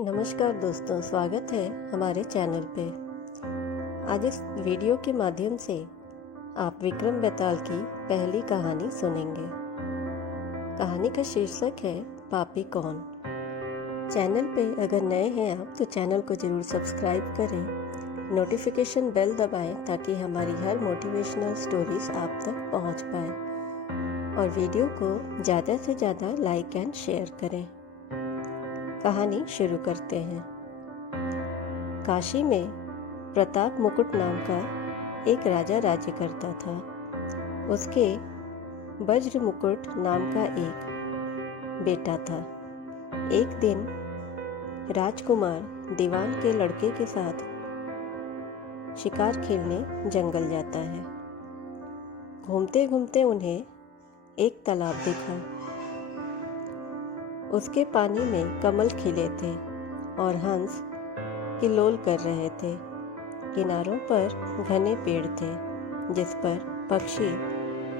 नमस्कार दोस्तों, स्वागत है हमारे चैनल पे। आज इस वीडियो के माध्यम से आप विक्रम बेताल की पहली कहानी सुनेंगे। कहानी का शीर्षक है पापी कौन। चैनल पे अगर नए हैं आप तो चैनल को ज़रूर सब्सक्राइब करें, नोटिफिकेशन बेल दबाएं ताकि हमारी हर मोटिवेशनल स्टोरीज आप तक पहुंच पाए और वीडियो को ज़्यादा से ज़्यादा लाइक एंड शेयर करें। कहानी शुरू करते हैं। काशी में प्रताप मुकुट नाम का एक राजा राज्य करता था। उसके वज्र मुकुट नाम का एक बेटा था। एक दिन राजकुमार दीवान के लड़के के साथ शिकार खेलने जंगल जाता है। घूमते घूमते उन्हें एक तालाब दिखा। उसके पानी में कमल खिले थे और हंस किलोल कर रहे थे। किनारों पर घने पेड़ थे जिस पर पक्षी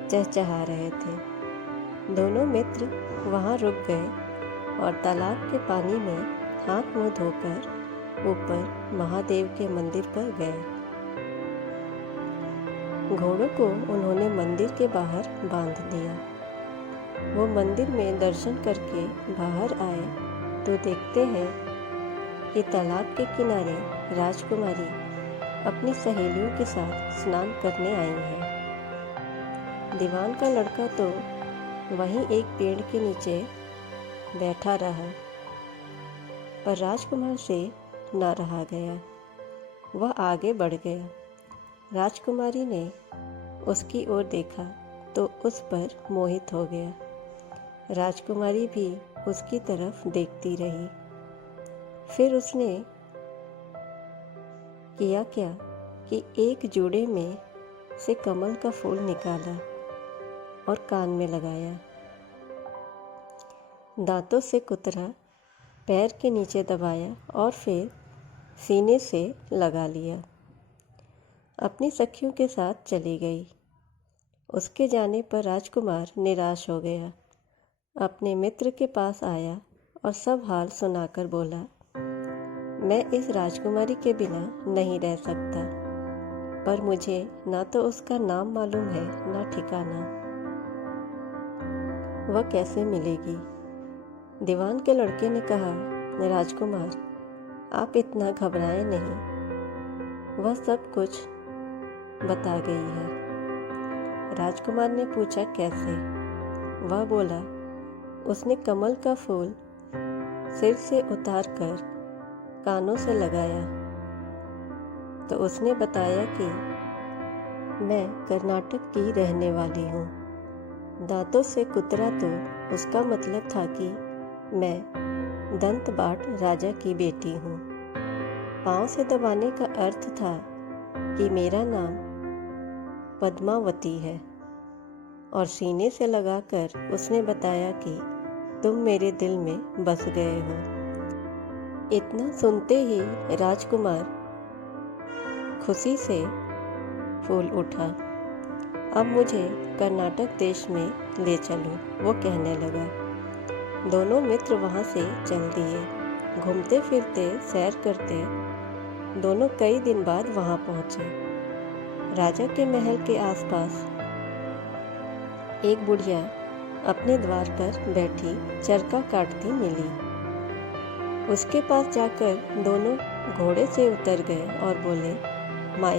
चहचहा रहे थे। दोनों मित्र वहां रुक गए और तालाब के पानी में हाथ मुंह धोकर ऊपर महादेव के मंदिर पर गए। घोड़ों को उन्होंने मंदिर के बाहर बांध दिया। वो मंदिर में दर्शन करके बाहर आए तो देखते हैं कि तालाब के किनारे राजकुमारी अपनी सहेलियों के साथ स्नान करने आई है। दीवान का लड़का तो वहीं एक पेड़ के नीचे बैठा रहा, पर राजकुमार से ना रहा गया। वह आगे बढ़ गया। राजकुमारी ने उसकी ओर देखा तो उस पर मोहित हो गया। राजकुमारी भी उसकी तरफ देखती रही। फिर उसने किया क्या कि एक जूड़े में से कमल का फूल निकाला और कान में लगाया। दांतों से कुतरा, पैर के नीचे दबाया और फिर सीने से लगा लिया। अपनी सखियों के साथ चली गई। उसके जाने पर राजकुमार निराश हो गया। अपने मित्र के पास आया और सब हाल सुनाकर बोला, मैं इस राजकुमारी के बिना नहीं रह सकता, पर मुझे ना तो उसका नाम मालूम है ना ठिकाना। वह कैसे मिलेगी? दीवान के लड़के ने कहा, राजकुमार आप इतना घबराएं नहीं, वह सब कुछ बता गई है। राजकुमार ने पूछा कैसे? वह बोला, उसने कमल का फूल सिर से उतारकर कानों से लगाया तो उसने बताया कि मैं कर्नाटक की रहने वाली हूँ। दांतों से कुतरा तो उसका मतलब था कि मैं दंतबाट राजा की बेटी हूँ। पाँव से दबाने का अर्थ था कि मेरा नाम पद्मावती है और सीने से लगाकर उसने बताया कि तुम मेरे दिल में बस गए हो। इतना सुनते ही राजकुमार खुशी से फूल उठा। अब मुझे कर्नाटक देश में ले चलो, वो कहने लगा। दोनों मित्र वहाँ से चल दिए। घूमते फिरते सैर करते दोनों कई दिन बाद वहाँ पहुँचे। राजा के महल के आसपास एक बुढ़िया अपने द्वार पर बैठी चरखा काटती मिली। उसके पास जाकर दोनों घोड़े से उतर गए और बोले, माई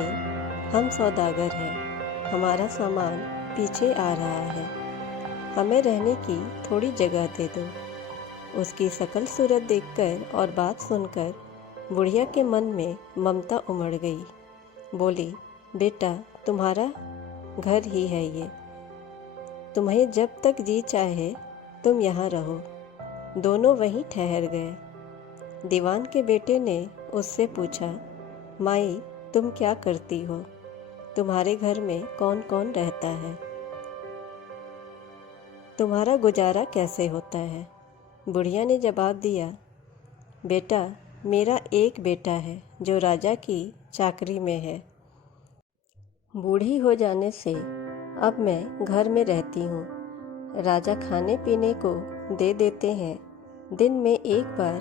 हम सौदागर हैं, हमारा सामान पीछे आ रहा है, हमें रहने की थोड़ी जगह दे दो। उसकी शकल सूरत देखकर और बात सुनकर बुढ़िया के मन में ममता उमड़ गई। बोली, बेटा तुम्हारा घर ही है ये, तुम्हें जब तक जी चाहे तुम यहाँ रहो। दोनों वहीं ठहर गए। दीवान के बेटे ने उससे पूछा, माई तुम क्या करती हो? तुम्हारे घर में कौन कौन रहता है? तुम्हारा गुजारा कैसे होता है? बुढ़िया ने जवाब दिया, बेटा मेरा एक बेटा है जो राजा की चाकरी में है। बूढ़ी हो जाने से अब मैं घर में रहती हूँ। राजा खाने पीने को दे देते हैं। दिन में एक बार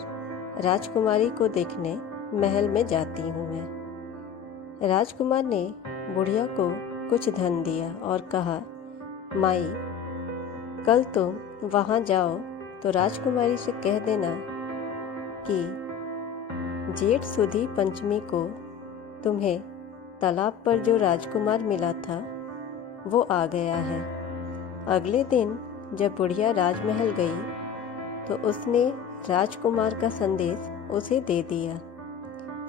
राजकुमारी को देखने महल में जाती हूँ मैं। राजकुमार ने बुढ़िया को कुछ धन दिया और कहा, माई, कल तुम वहाँ जाओ तो राजकुमारी से कह देना कि जेठ सुदी पंचमी को तुम्हें तालाब पर जो राजकुमार मिला था वो आ गया है। अगले दिन जब बुढ़िया राजमहल गई तो उसने राजकुमार का संदेश उसे दे दिया।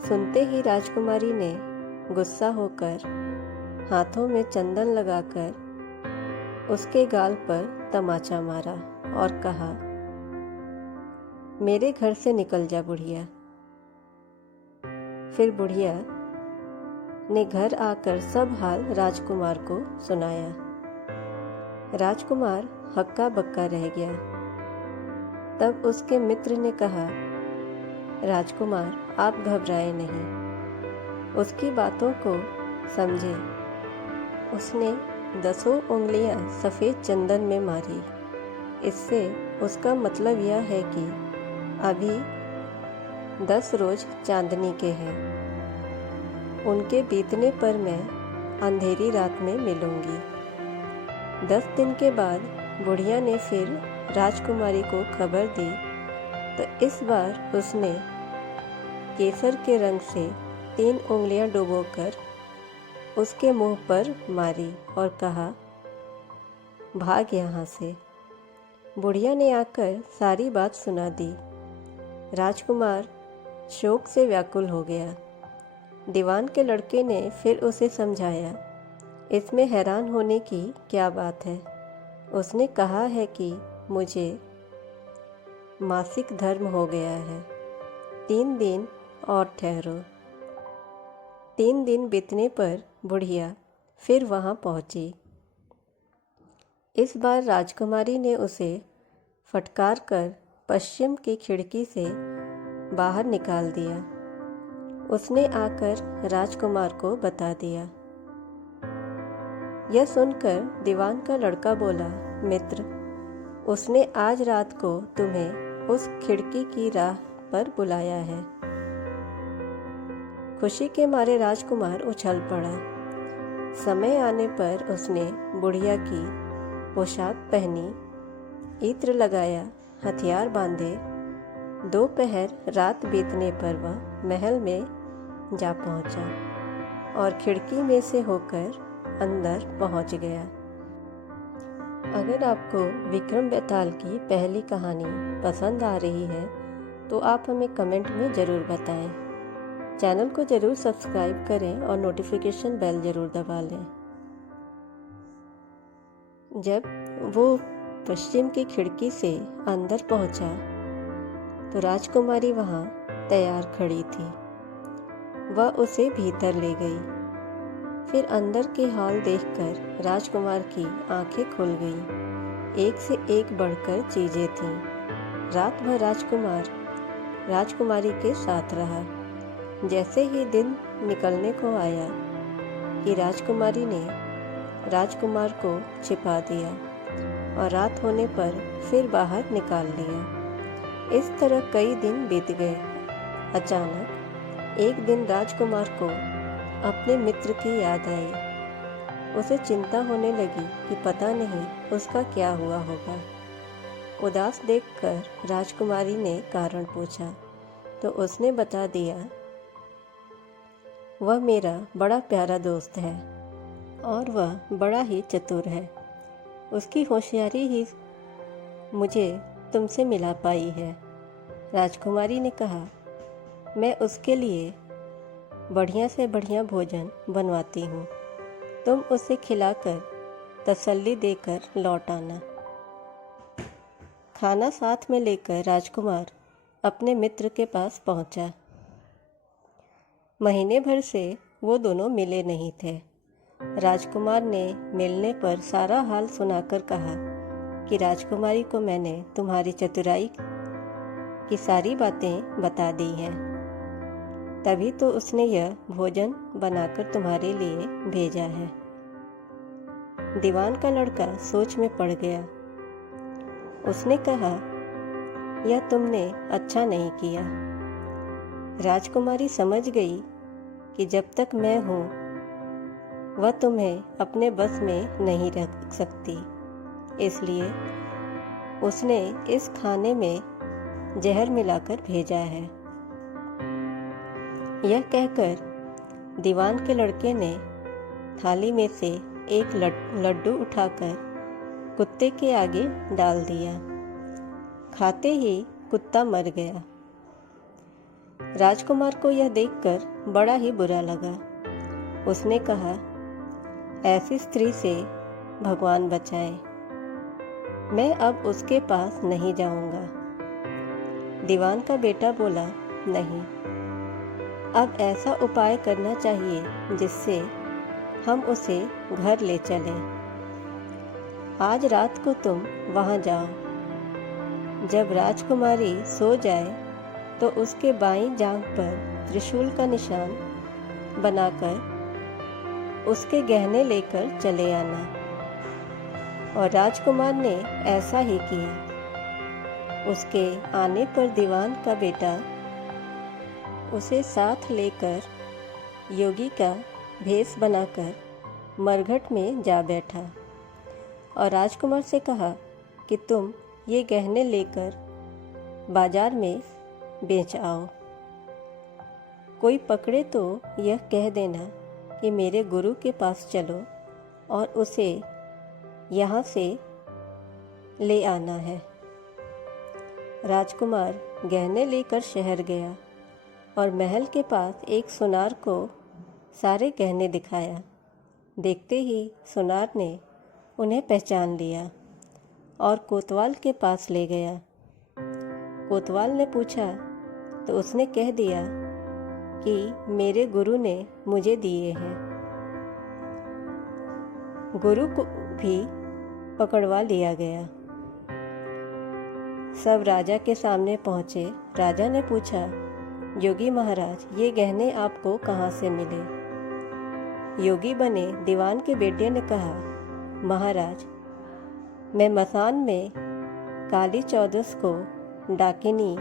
सुनते ही राजकुमारी ने गुस्सा होकर हाथों में चंदन लगाकर उसके गाल पर तमाचा मारा और कहा, मेरे घर से निकल जा बुढ़िया। फिर बुढ़िया ने घर आकर सब हाल राजकुमार को सुनाया। राजकुमार हक्का बक्का रह गया। तब उसके मित्र ने कहा, राजकुमार, आप घबराए नहीं, उसकी बातों को समझे। उसने 10 उंगलियां सफ़ेद चंदन में मारी। इससे उसका मतलब यह है कि अभी 10 रोज चांदनी के हैं। उनके बीतने पर मैं अंधेरी रात में मिलूंगी। 10 दिन के बाद बुढ़िया ने फिर राजकुमारी को खबर दी तो इस बार उसने केसर के रंग से 3 उंगलियां डुबोकर उसके मुंह पर मारी और कहा, भाग यहाँ से। बुढ़िया ने आकर सारी बात सुना दी। राजकुमार शोक से व्याकुल हो गया। दीवान के लड़के ने फिर उसे समझाया। इसमें हैरान होने की क्या बात है? उसने कहा है कि मुझे मासिक धर्म हो गया है। 3 दिन और ठहरो। 3 दिन बीतने पर बुढ़िया फिर वहाँ पहुँची। इस बार राजकुमारी ने उसे फटकार कर पश्चिम की खिड़की से बाहर निकाल दिया। उसने आकर राजकुमार को बता दिया। यह सुनकर दीवान का लड़का बोला, मित्र, उसने आज रात को तुम्हें उस खिड़की की राह पर बुलाया है। खुशी के मारे राजकुमार उछल पड़ा। समय आने पर उसने बुढ़िया की पोशाक पहनी, इत्र लगाया, हथियार बांधे। दोपहर रात बीतने पर वह महल में जा पहुंचा और खिड़की में से होकर अंदर पहुंच गया। अगर आपको विक्रम बेताल की पहली कहानी पसंद आ रही है तो आप हमें कमेंट में ज़रूर बताएं। चैनल को ज़रूर सब्सक्राइब करें और नोटिफिकेशन बेल ज़रूर दबा लें। जब वो पश्चिम की खिड़की से अंदर पहुंचा तो राजकुमारी वहां तैयार खड़ी थी। वह उसे भीतर ले गई। फिर अंदर के हाल देखकर राजकुमार की आंखें खुल गईं। एक से एक बढ़कर चीजें थीं। रात भर राजकुमार राजकुमारी के साथ रहा। जैसे ही दिन निकलने को आया कि राजकुमारी ने राजकुमार को छिपा दिया और रात होने पर फिर बाहर निकाल लिया। इस तरह कई दिन बीत गए। अचानक एक दिन राजकुमार को अपने मित्र की याद आई। उसे चिंता होने लगी कि पता नहीं उसका क्या हुआ होगा। उदास देखकर राजकुमारी ने कारण पूछा तो उसने बता दिया, वह मेरा बड़ा प्यारा दोस्त है और वह बड़ा ही चतुर है। उसकी होशियारी ही मुझे तुमसे मिला पाई है। राजकुमारी ने कहा, मैं उसके लिए बढ़िया से बढ़िया भोजन बनवाती हूँ। तुम उसे खिलाकर तसल्ली देकर लौट आना। खाना साथ में लेकर राजकुमार अपने मित्र के पास पहुँचा। महीने भर से वो दोनों मिले नहीं थे। राजकुमार ने मिलने पर सारा हाल सुनाकर कहा कि राजकुमारी को मैंने तुम्हारी चतुराई की सारी बातें बता दी हैं, तभी तो उसने यह भोजन बनाकर तुम्हारे लिए भेजा है। दीवान का लड़का सोच में पड़ गया। उसने कहा, यह तुमने अच्छा नहीं किया। राजकुमारी समझ गई कि जब तक मैं हूँ वह तुम्हें अपने बस में नहीं रख सकती, इसलिए उसने इस खाने में जहर मिलाकर भेजा है। यह कहकर दीवान के लड़के ने थाली में से एक लड्डू उठाकर कुत्ते के आगे डाल दिया। खाते ही कुत्ता मर गया। राजकुमार को यह देखकर बड़ा ही बुरा लगा। उसने कहा, ऐसी स्त्री से भगवान बचाए, मैं अब उसके पास नहीं जाऊंगा। दीवान का बेटा बोला, नहीं, अब ऐसा उपाय करना चाहिए जिससे हम उसे घर ले चलें। आज रात को तुम वहां जाओ। जब राजकुमारी सो जाए तो उसके बाईं जांघ पर त्रिशूल का निशान बनाकर उसके गहने लेकर चले आना। और राजकुमार ने ऐसा ही किया। उसके आने पर दीवान का बेटा उसे साथ लेकर योगी का भेष बनाकर मरघट में जा बैठा और राजकुमार से कहा कि तुम ये गहने लेकर बाजार में बेच आओ। कोई पकड़े तो यह कह देना कि मेरे गुरु के पास चलो और उसे यहाँ से ले आना है। राजकुमार गहने लेकर शहर गया और महल के पास एक सुनार को सारे गहने दिखाया। देखते ही सुनार ने उन्हें पहचान लिया और कोतवाल के पास ले गया। कोतवाल ने पूछा तो उसने कह दिया कि मेरे गुरु ने मुझे दिए हैं। गुरु को भी पकड़वा लिया गया। सब राजा के सामने पहुंचे। राजा ने पूछा, योगी महाराज, ये गहने आपको कहाँ से मिले? योगी बने दीवान के बेटे ने कहा, महाराज, मैं मसान में काली चौदस को डाकिनी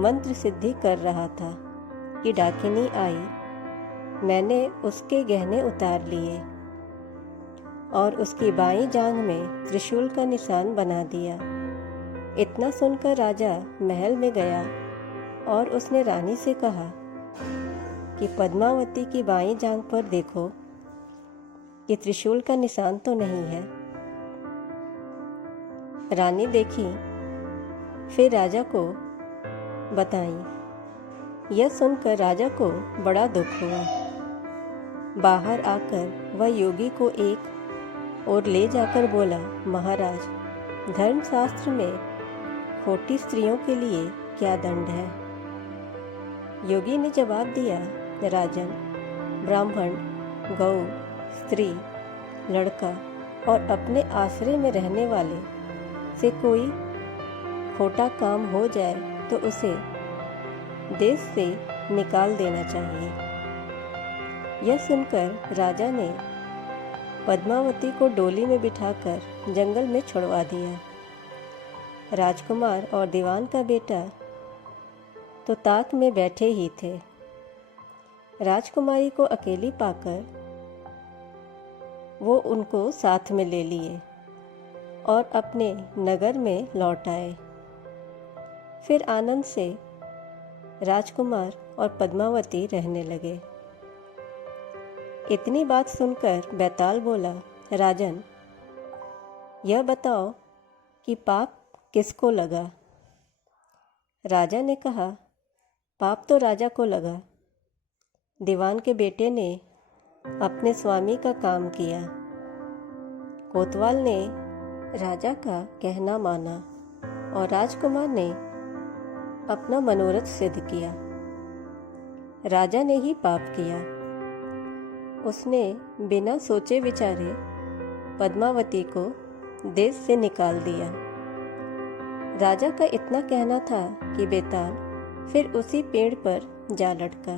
मंत्र सिद्धि कर रहा था कि डाकिनी आई। मैंने उसके गहने उतार लिए और उसकी बाईं जांघ में त्रिशूल का निशान बना दिया। इतना सुनकर राजा महल में गया और उसने रानी से कहा कि पद्मावती की बाईं जांघ पर देखो कि त्रिशूल का निशान तो नहीं है। रानी देखी, फिर राजा को बताई। यह सुनकर राजा को बड़ा दुख हुआ। बाहर आकर वह योगी को एक और ले जाकर बोला, महाराज, धर्मशास्त्र में खोटी स्त्रियों के लिए क्या दंड है? योगी ने जवाब दिया, राजन, ब्राह्मण, गौ, स्त्री, लड़का और अपने आश्रय में रहने वाले से कोई खोटा काम हो जाए तो उसे देश से निकाल देना चाहिए। यह सुनकर राजा ने पद्मावती को डोली में बिठाकर जंगल में छुड़वा दिया। राजकुमार और दीवान का बेटा तो ताक में बैठे ही थे। राजकुमारी को अकेली पाकर वो उनको साथ में ले लिए और अपने नगर में लौट आए। फिर आनंद से राजकुमार और पद्मावती रहने लगे। इतनी बात सुनकर बैताल बोला, राजन, यह बताओ कि पाप किसको लगा? राजा ने कहा, पाप तो राजा को लगा। दीवान के बेटे ने अपने स्वामी का काम किया। कोतवाल ने राजा का कहना माना और राजकुमार ने अपना मनोरथ सिद्ध किया। राजा ने ही पाप किया। उसने बिना सोचे विचारे पद्मावती को देश से निकाल दिया। राजा का इतना कहना था कि बेताल फिर उसी पेड़ पर जा लटका।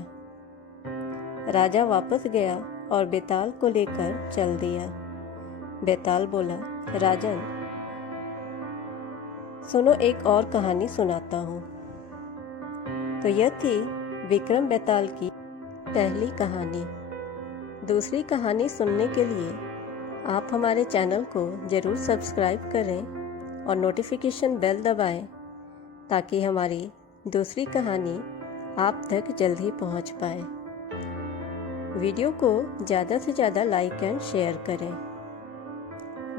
राजा वापस गया और बेताल को लेकर चल दिया। बेताल बोला, राजन, सुनो, एक और कहानी सुनाता हूँ। तो यह थी विक्रम बेताल की पहली कहानी। दूसरी कहानी सुनने के लिए आप हमारे चैनल को ज़रूर सब्सक्राइब करें और नोटिफिकेशन बेल दबाएं ताकि हमारी दूसरी कहानी आप तक जल्द ही पहुंच पाए। वीडियो को ज़्यादा से ज़्यादा लाइक एंड शेयर करें।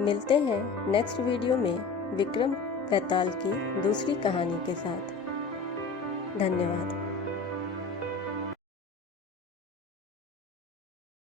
मिलते हैं नेक्स्ट वीडियो में विक्रम बेताल की दूसरी कहानी के साथ। धन्यवाद।